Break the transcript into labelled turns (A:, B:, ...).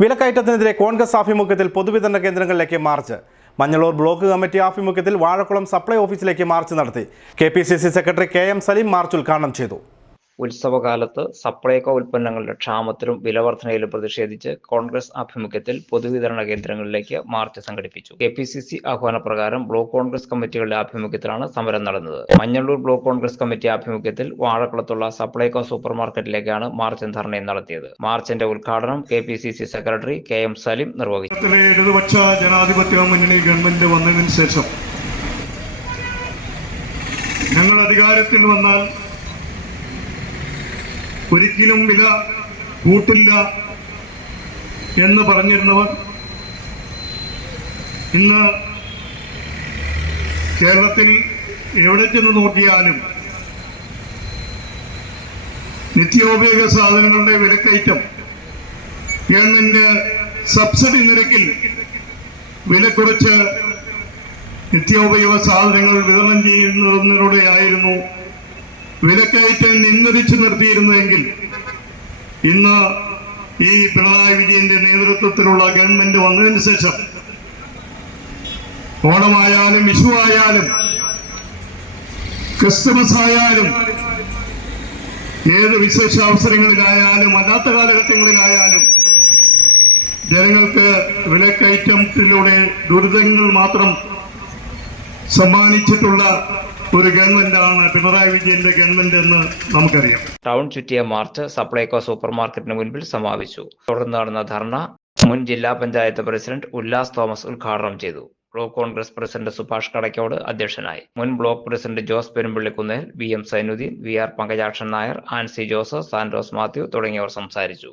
A: വിലക്കയറ്റത്തിനെതിരെ കോൺഗ്രസ് ആഭിമുഖ്യത്തിൽ പൊതുവിതരണ കേന്ദ്രങ്ങളിലേക്ക് മാർച്ച്. മഞ്ഞളൂർ ബ്ലോക്ക് കമ്മിറ്റി ആഭിമുഖ്യത്തിൽ വാഴക്കുളം സപ്ലൈ ഓഫീസിലേക്ക് മാർച്ച് നടത്തി. K secretary K M Salim march ഉദ്ഘാടനം ചെയ്തു.
B: ഉത്സവകാലത്ത് സപ്ലൈകോ ഉൽപ്പന്നങ്ങളുടെ ക്ഷാമത്തിലും വിലവർധനയിലും പ്രതിഷേധിച്ച് കോൺഗ്രസ് ആഭിമുഖ്യത്തിൽ പൊതുവിതരണ കേന്ദ്രങ്ങളിലേക്ക് മാർച്ച് സംഘടിപ്പിച്ചു. കെ പി സി സി ആഹ്വാനപ്രകാരം ബ്ലോക്ക് കോൺഗ്രസ് കമ്മിറ്റികളുടെ ആഭിമുഖ്യത്തിലാണ് സമരം നടന്നത്. മഞ്ഞള്ളൂർ ബ്ലോക്ക് കോൺഗ്രസ് കമ്മിറ്റി ആഭിമുഖ്യത്തിൽ വാഴക്കുളത്തുള്ള സപ്ലൈകോ സൂപ്പർ മാർക്കറ്റിലേക്കാണ് മാർച്ചും ധർണയും നടത്തിയത്. മാർച്ചിന്റെ ഉദ്ഘാടനം K P C C secretary K M Salim നിർവഹിച്ചു.
C: ഇടതുപക്ഷ ജനാധിപത്യ മുന്നണി ഗവൺമെന്റ് വന്നതിന് ശേഷം ഞങ്ങൾ അധികാരത്തിൽ വന്നാൽ ഒരിക്കലും വില കൂട്ടില്ല എന്ന് പറഞ്ഞിരുന്നവർ ഇന്ന് കേരളത്തിൽ എവിടെ ചെന്ന് നോക്കിയാലും നിത്യോപയോഗ സാധനങ്ങളുടെ വിലക്കയറ്റം ഗവൺമെന്റ് സബ്സിഡി നിരക്കിൽ വില കുറച്ച് നിത്യോപയോഗ സാധനങ്ങൾ വിതരണം ചെയ്യുന്നതിലൂടെയായിരുന്നു വിലക്കയറ്റം നിന്നൊരിച്ചു നിർത്തിയിരുന്നുവെങ്കിൽ ഇന്ന് ഈ പിണറായി വിജയന്റെ നേതൃത്വത്തിലുള്ള ഗവൺമെന്റ് വന്നതിന് ശേഷം ഓണമായാലും വിഷു ആയാലും ക്രിസ്തുമസ് ആയാലും ഏത് വിശേഷ അവസരങ്ങളിലായാലും അല്ലാത്ത കാലഘട്ടങ്ങളിലായാലും ജനങ്ങൾക്ക് വിലക്കയറ്റത്തിലൂടെ ദുരിതങ്ങൾ മാത്രം സമ്മാനിച്ചിട്ടുള്ള ഒരു ഗവൺമെന്റാണ് പിണറായി വിജയന്റെ ഗവൺമെന്റ് എന്ന് നമുക്കറിയാം.
B: ടൗൺ ചുറ്റിയ മാർച്ച് സപ്ലൈകോ സൂപ്പർ മാർക്കറ്റിന് മുൻപിൽ സമാപിച്ചു. തുടർന്ന് നടന്ന ധർണ മുൻ ജില്ലാ പഞ്ചായത്ത് പ്രസിഡന്റ് ഉല്ലാസ് തോമസ് ഉദ്ഘാടനം ചെയ്തു. Block Congress president Subhash Kadakkode അധ്യക്ഷനായി. മുൻ block president Jose Perumpallikunnel V M Sainudheen V R Pankajakshan Nair Ancy Joseph Sandos Mathew തുടങ്ങിയവർ സംസാരിച്ചു.